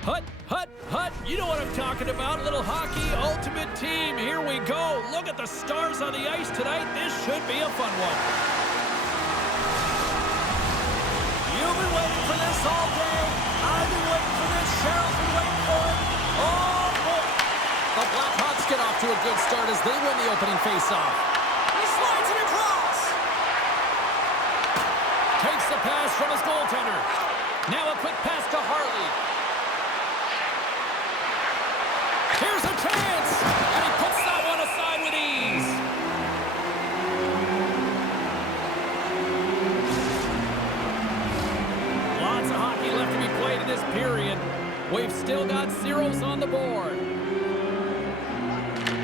Hut, hut, hut. You know what I'm talking about. A little hockey ultimate team. Here we go. Look at the stars on the ice tonight. This should be a fun one. You've been waiting for this all day. I've been waiting for this. Cheryl's been waiting for it. Oh, boy. The Blackhawks get off to a good start as they win the opening faceoff. He slides it across. Takes the pass from his goaltender. Now a quick pass to Harley. Here's a chance, and he puts that one aside with ease. Lots of hockey left to be played in this period. We've still got zeros on the board.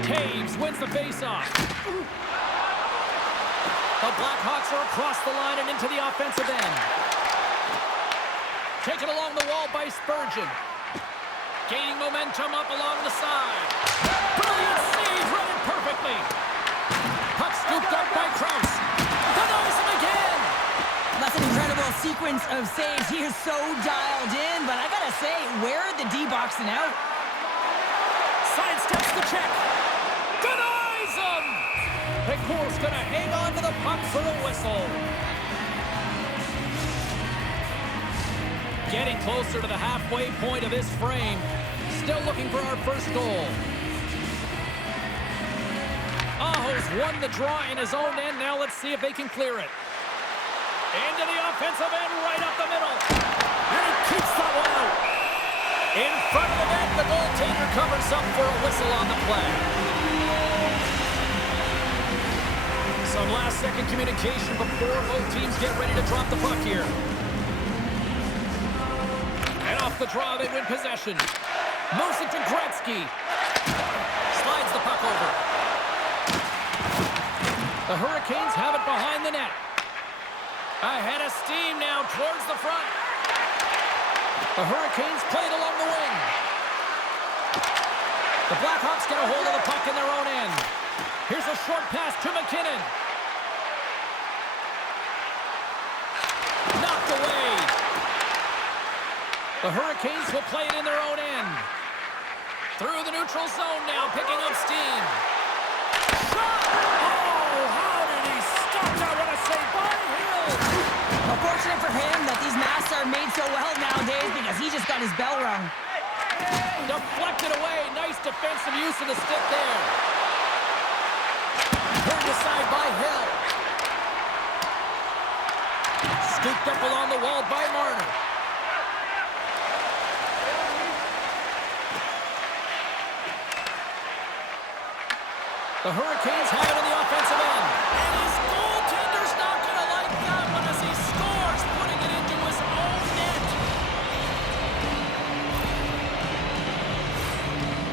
Taves wins the faceoff. The Blackhawks are across the line and into the offensive end. Taken along the wall by Spurgeon. Gaining momentum up along the side. Brilliant save, read it perfectly. Puck scooped up by Krause. Denies him again. That's an incredible sequence of saves. He is so dialed in, but I gotta say, where are the D-boxing out? Sidesteps the check. Denies him. McCool's gonna hang on to the puck for a whistle. Getting closer to the halfway point of this frame. Still looking for our first goal. Aho's won the draw in his own end. Now let's see if they can clear it. Into the offensive end, right up the middle. And he keeps that one out. In front of the net, the goaltender covers up for a whistle on the play. Some last-second communication before both teams get ready to drop the puck here. And off the draw, they win possession. Moves it to Gretzky. Slides the puck over. The Hurricanes have it behind the net. Ahead of steam now towards the front. The Hurricanes play it along the wing. The Blackhawks get a hold of the puck in their own end. Here's a short pass to McKinnon. Knocked away. The Hurricanes will play it in their own end. Through the neutral zone now, picking up steam. Shot! Oh, how did he stop that? What a save by Hill! Unfortunate for him that these masks are made so well nowadays because he just got his bell rung. Deflected away. Nice defensive use of the stick there. Turned aside by Hill. Scooped up along the wall by Marner. The Hurricanes have it in the offensive end. And his goaltender's not going to like that one as he scores, putting it into his own net.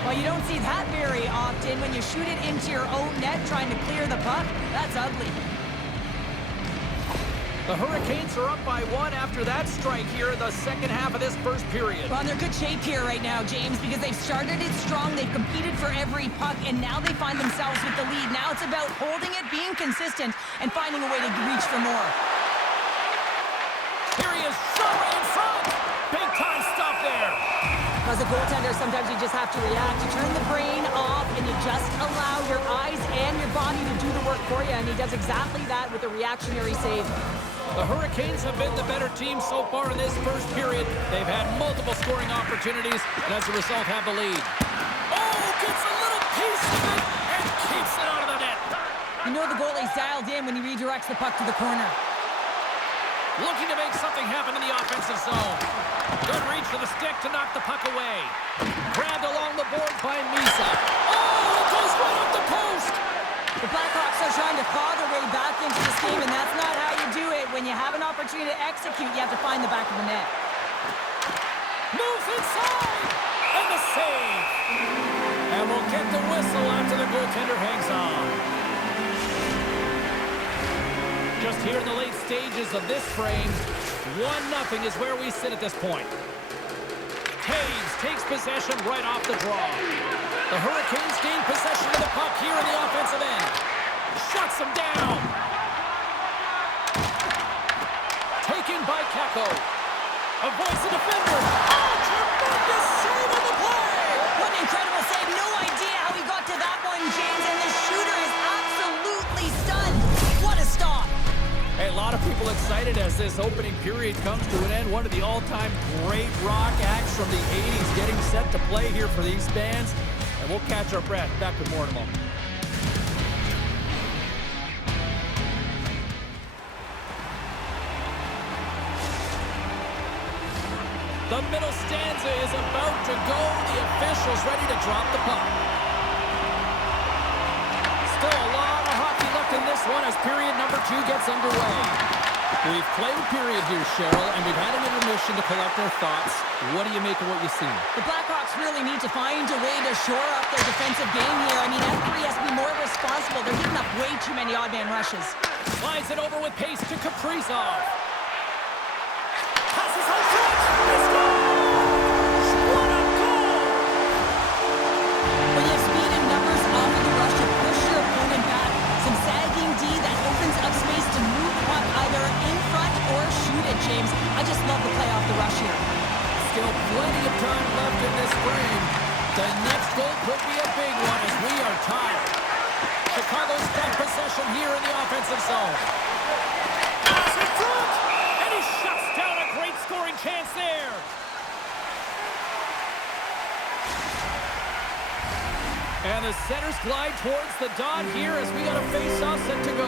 Well, you don't see that very often when you shoot it into your own net trying to clear the puck. That's ugly. The Hurricanes are up by one after that strike here in the second half of this first period. Well, they're good shape here right now, James, because they've started it strong. They've competed for every puck, and now they find themselves with the lead. Now it's about holding it, being consistent, and finding a way to reach for more. Here he is, shot right in front. Big time stop there. As a goaltender, sometimes you just have to react. You turn the brain off, and you just allow your eyes and your body to do the work for you, and he does exactly that with a reactionary save. The Hurricanes have been the better team so far in this first period. They've had multiple scoring opportunities, and as a result have the lead. Oh, gets a little piece of it and keeps it out of the net. You know the goalie's dialed in when he redirects the puck to the corner. Looking to make something happen in the offensive zone. Good reach for the stick to knock the puck away. Grabbed along the board by Misa. Oh, it goes right up the post. The Blackhawks are trying to claw their way back into this game, and that's not how you do it. When you have an opportunity to execute, you have to find the back of the net. Moves inside! And the save! And we'll get the whistle after the goaltender hangs on. Just here in the late stages of this frame, 1-0 is where we sit at this point. Taves takes possession right off the draw. The Hurricanes gain possession of the puck here in the offensive end. Shuts him down. Taken by Kakko. Avoids the defender. Oh, tremendous this opening period comes to an end, one of the all-time great rock acts from the 80s getting set to play here for these fans. And we'll catch our breath. Back with more in a moment. The middle stanza is about to go. The officials ready to drop the puck. Still a lot of hockey left in this one as period number 2 gets underway. We've played a period here, Cheryl, and we've had an intermission to collect our thoughts. What do you make of what you've seen? The Blackhawks really need to find a way to shore up their defensive game here. I mean, F3 has to be more responsible. They're giving up way too many odd-man rushes. Slides it over with pace to Kaprizov. Passes home front. He scores! What a goal! When you have speed and numbers off of the rush to push your opponent back, some sagging D that opens up space to move the puck either in front or shoot it, James. I just love the play off the rush here. Still plenty of time left in this frame. The next goal could be a big one as we are tied. Chicago's got possession here in the offensive zone. Pass in front! And he shuts down a great scoring chance there. And the centers glide towards the dot here as we got a face-off set to go.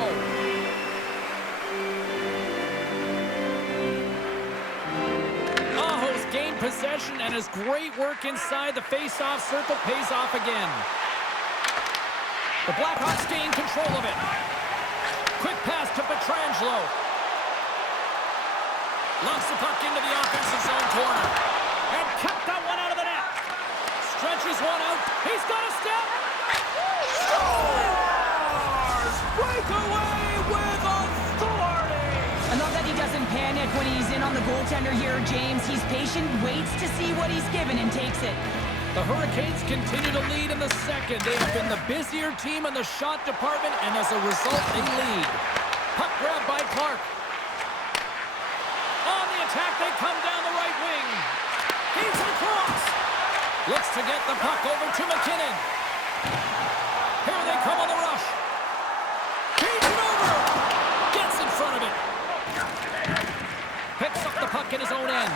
Aho's gained possession, and his great work inside the face-off circle pays off again. The Blackhawks gain control of it. Quick pass to Pietrangelo. Lumps the puck into the offensive zone corner. And kept that one out of the net. Stretches one out. He's got a step. Scores! Breakaway with authority! I love that he doesn't panic when he's in on the goaltender here, James. He's patient, waits to see what he's given, and takes it. The Hurricanes continue to lead in the second. They have been the busier team in the shot department, and as a result, they lead. Puck grab by Clark. On the attack, they come down the right wing. He's across. Looks to get the puck over to McKinnon. Here they come on the rush. Feeds it over. Gets in front of it. Picks up the puck in his own end.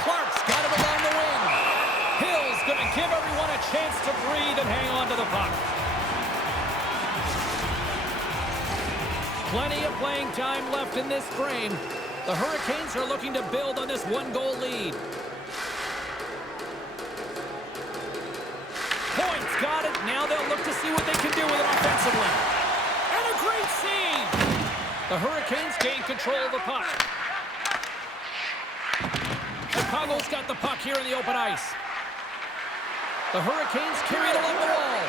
Clark's got it along the wing. Hill's going to give everyone a chance to breathe and hang on to the puck. Plenty of playing time left in this frame. The Hurricanes are looking to build on this one-goal lead. Points got it. Now they'll look to see what they can do with it offensively. And a great save. The Hurricanes gain control of the puck. Chicago's got the puck here in the open ice. The Hurricanes carry it along the wall.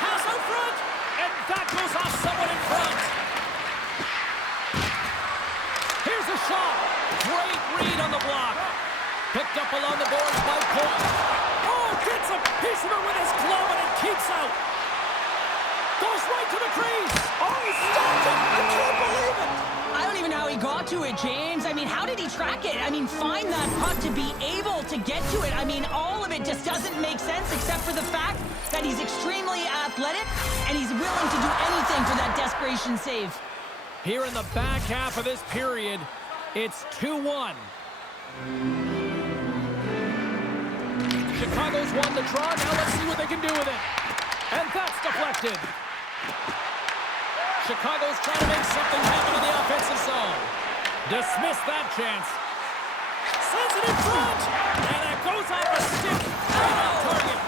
Pass out front, and that goes off someone in front. Here's a shot. Great read on the block. Picked up along the boards by Point. Oh, gets a piece of it with his glove, and it keeps out. Goes right to the crease. Oh, he stopped it. I can't believe it. I don't even know how he got to it, James. I mean, how did he track it? I mean, find that puck to be able to get to it. I mean, all of it just doesn't make sense except for the fact that he's extremely athletic and he's willing to do anything for that desperation save. Here in the back half of this period, it's 2-1. Chicago's won the draw. Now let's see what they can do with it. And that's deflected. Chicago's trying to make something happen in the offensive zone. Dismiss that chance. Sends it in front. And it goes off a stick. Right on target.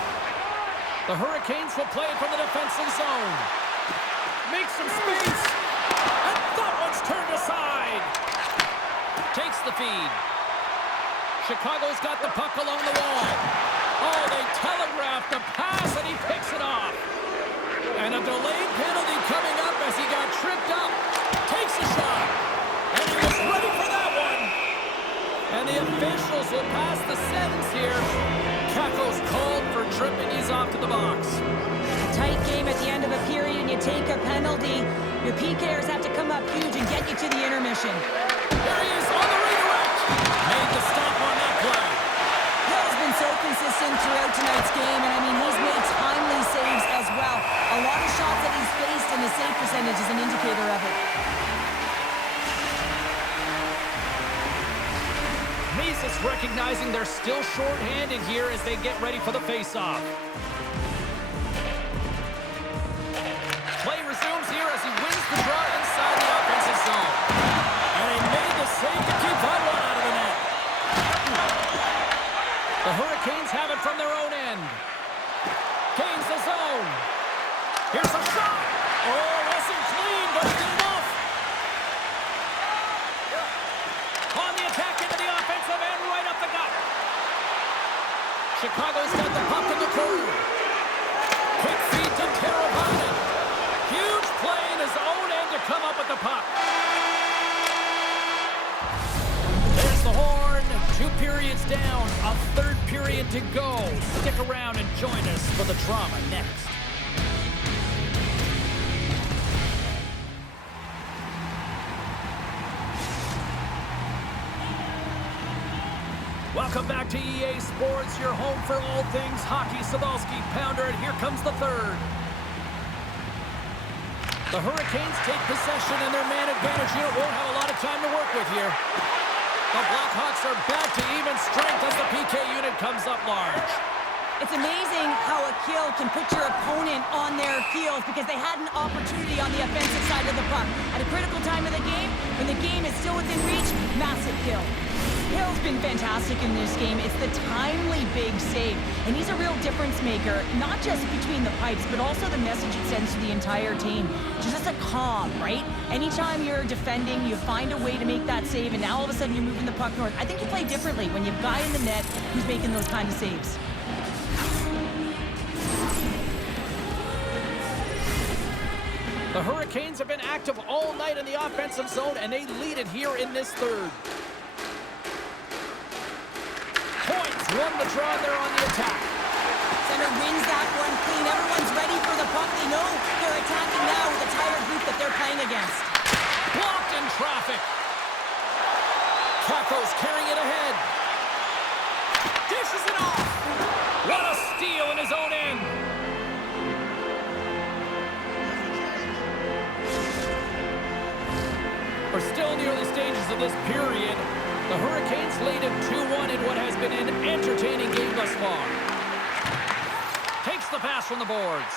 The Hurricanes will play it from the defensive zone. Make some space. And that one's turned aside. Takes the feed. Chicago's got the puck along the wall. Oh, they telegraphed the pass, and he picks it off. And a delayed penalty coming up as he got tripped up. Takes a shot. And he was ready for that one. And the officials will pass the sentence here. Caco's called for tripping. He's off to the box. A tight game at the end of a period, and you take a penalty. Your PKers have to come up huge and get you to the intermission. There he is on the redirect. Made the stop on that play. Hill's been so consistent throughout tonight's game, and I mean, he's made timely A lot of shots that he's faced, and the save percentage is an indicator of it. Mesa's recognizing they're still short-handed here as they get ready for the face-off. Play resumes here as he wins the draw inside the offensive zone. And he made the save to keep that one out of the net. The Hurricanes have it from their own end. Gains the zone. Here's a shot. Oh, wasn't clean, but it's enough. On the attack into the offensive end, right up the gut. Chicago's got the puck in the corner. Quick feed to Teravainen. Huge play in his own end to come up with the puck. There's the horn. 2 periods down. A third period to go. Stick around and join us for the drama next. Welcome back to EA Sports, your home for all things hockey. Savalsky pounder, and here comes the third. The Hurricanes take possession, and their man advantage unit won't have a lot of time to work with here. The Blackhawks are back to even strength as the PK unit comes up large. It's amazing how a kill can put your opponent on their heels because they had an opportunity on the offensive side of the puck. At a critical time of the game, when the game is still within reach, massive kill. Hill's been fantastic in this game. It's the timely big save, and he's a real difference maker, not just between the pipes, but also the message it sends to the entire team. Just a calm, right? Anytime you're defending, you find a way to make that save, and now all of a sudden you're moving the puck north. I think you play differently when you've a guy in the net who's making those kind of saves. The Hurricanes have been active all night in the offensive zone, and they lead it here in this third. Points won the draw, and they're on the attack. Center wins that one clean. Everyone's ready for the puck. They know they're attacking now with the tighter group that they're playing against. Blocked in traffic. Caco's carrying it ahead. Dishes it off. What a steal in his own end. We're still in the early stages of this period. The Hurricanes lead it 2-1 in what has been an entertaining game thus far. Takes the pass from the boards.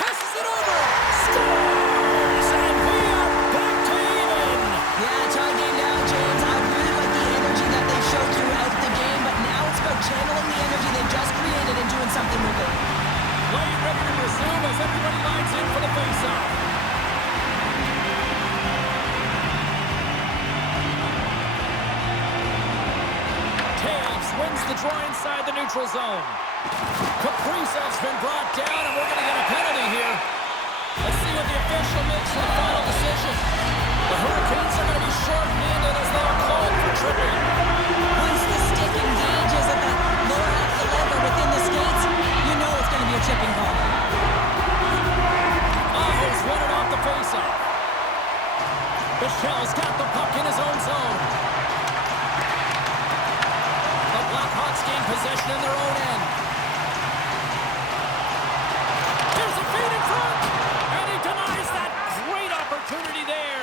Passes it over. Scores! And we are back to even. Yeah, tie game down, James. I really like the energy that they showed throughout the game, but now it's about channeling the energy they just created and doing something with it. Play ready to resume as everybody lines in for the face-off. Wins the draw inside the neutral zone. Kaprizov's been brought down, and we're going to get a penalty here. Let's see what the official makes for the final decision. The Hurricanes are going to be short-handed as they are called for tripping. Once the stick engages at the lower half of the leg or within the skates, you know it's going to be a tripping call. Aho's won it off the face-off. Michel's got the puck in his own zone. Gain possession in their own end. There's a feed in front, and he denies that great opportunity there.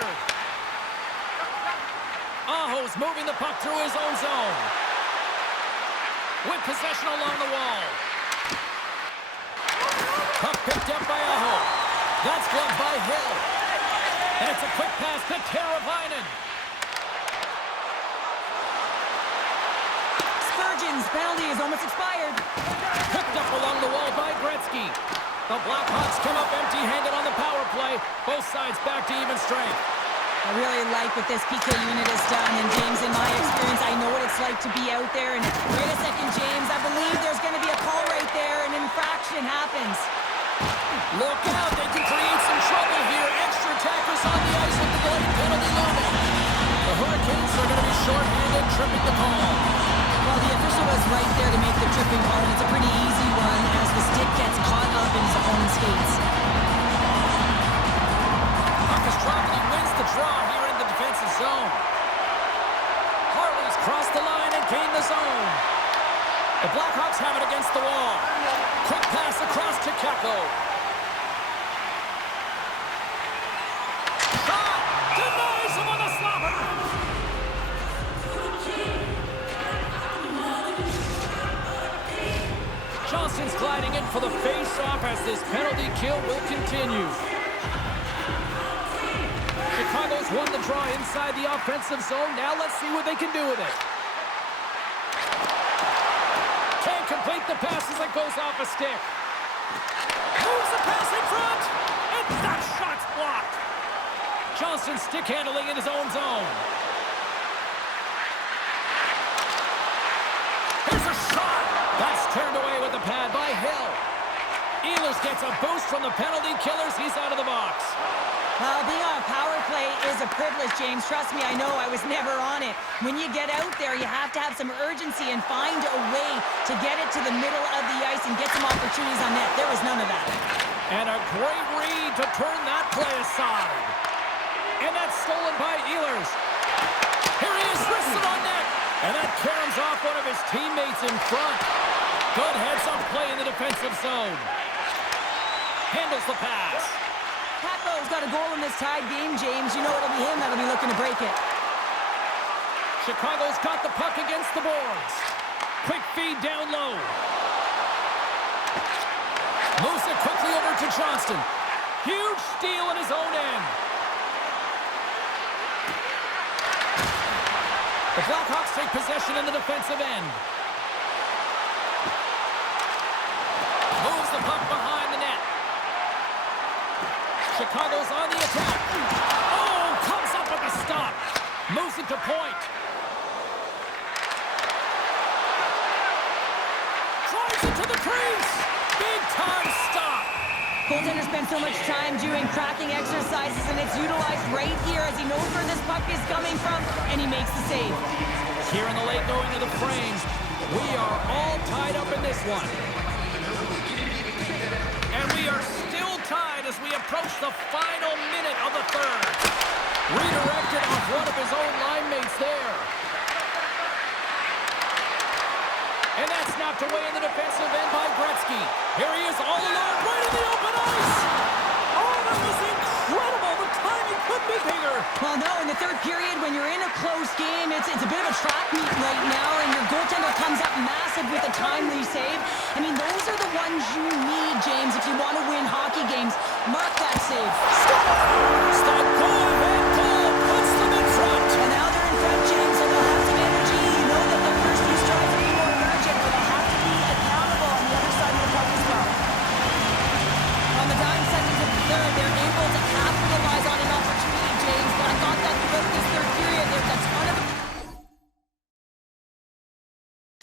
Aho's moving the puck through his own zone. With possession along the wall. Puck picked up by Aho. That's gloved by Hill. And it's a quick pass to Teravainen. Penalty is almost expired. Picked up along the wall by Gretzky. The Blackhawks come up empty-handed on the power play. Both sides back to even strength. I really like what this PK unit has done. And James, in my experience, I know what it's like to be out there. And wait a second, James. I believe there's going to be a call right there. An infraction happens. Look out. They can create some trouble here. Extra attackers on the ice with the delayed penalty looming. The Hurricanes are going to be short-handed, tripping the call. Well, the official was right there to make the tripping call, and it's a pretty easy one as the stick gets caught up in his opponent's skates. Puck is dropped, and he wins the draw here in the defensive zone. Harley's crossed the line and gained the zone. The Blackhawks have it against the wall. Quick pass across to Caco. gliding in for the face-off as this penalty kill will continue. Chicago's won the draw inside the offensive zone. Now let's see what they can do with it. Can't complete the pass as it goes off a stick. Moves the pass in front, and that shot's blocked. Johnston stick handling in his own zone. Here's a shot. That's turned away with the pad by Hill. Ehlers gets a boost from the penalty killers. He's out of the box. Well, being on a power play is a privilege, James. Trust me, I know. I was never on it. When you get out there, you have to have some urgency and find a way to get it to the middle of the ice and get some opportunities on net. There was none of that. And a great read to turn that play aside. And that's stolen by Ehlers. Here he is, wristed on net. And that caroms off one of his teammates in front. Good heads-up play in the defensive zone. Handles the pass. Patbo's got a goal in this tied game, James. You know it'll be him that'll be looking to break it. Chicago's got the puck against the boards. Quick feed down low. Moves it quickly over to Johnston. Huge steal in his own end. The Blackhawks take possession in the defensive end. Moves the puck behind the net. Chicago's on the attack. Oh, comes up with a stop. Moves it to point. Drives it to the crease. Big time stop. Goaltender spent so much time doing cracking exercises, and it's utilized right here as he knows where this puck is coming from, and he makes the save. Here in the late going of the frames, we are all tied up in this one. And we are still tied as we approach the final minute of the third. Redirected off one of his own line mates there. And that's snapped away in the defensive end by Gretzky. Here he is all alone, right in the open ice. Oh, that was incredible. The timing couldn't be bigger. Well, no, in the third period, when you're in a close game, it's a bit of a track meet right now, and your goaltender comes up massive with a timely save. I mean, those are the ones you need, James, if you want to win hockey games. Mark that save. Stop